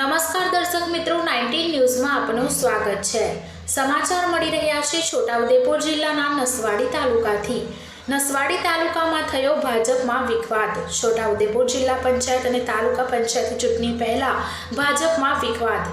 નમસ્કાર દર્શક મિત્રો, 19 ન્યૂઝમાં આપનું સ્વાગત છે। સમાચાર મળી રહ્યા છે છોટાઉદેપુર જિલ્લાના નસવાડી તાલુકાથી। નસવાડી તાલુકામાં થયો ભાજપમાં વિખવાદ। છોટાઉદેપુર જિલ્લા પંચાયત અને તાલુકા પંચાયત ચૂંટણી પહેલા ભાજપમાં વિખવાદ।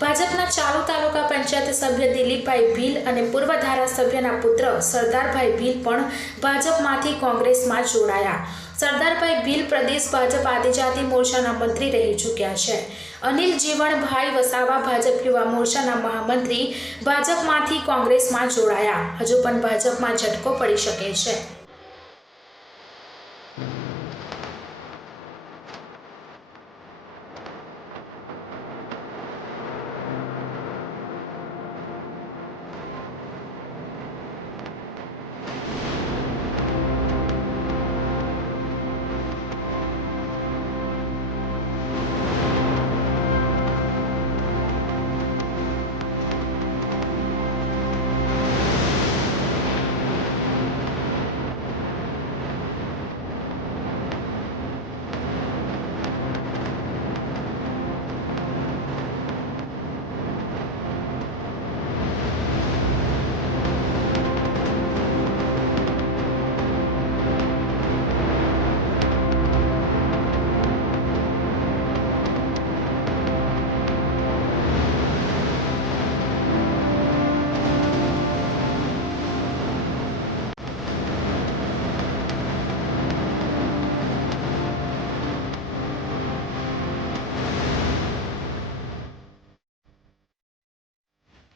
ભાજપના ચાલુ તાલુકા પંચાયત સભ્ય દિલીપભાઈ ભીલ અને પૂર્વ ધારાસભ્યના પુત્ર સરદારભાઈ ભીલ પણ ભાજપમાંથી કોંગ્રેસમાં જોડાયા। સરદારભાઈ ભીલ પ્રદેશ ભાજપ આદિજાતિ મોરચાના મંત્રી રહી ચૂક્યા છે। અનિલ જીવણભાઈ વસાવા ભાજપ યુવા મોરચાના મહામંત્રી ભાજપમાંથી કોંગ્રેસમાં જોડાયા। હજુ પણ ભાજપમાં ઝટકો પડી શકે છે।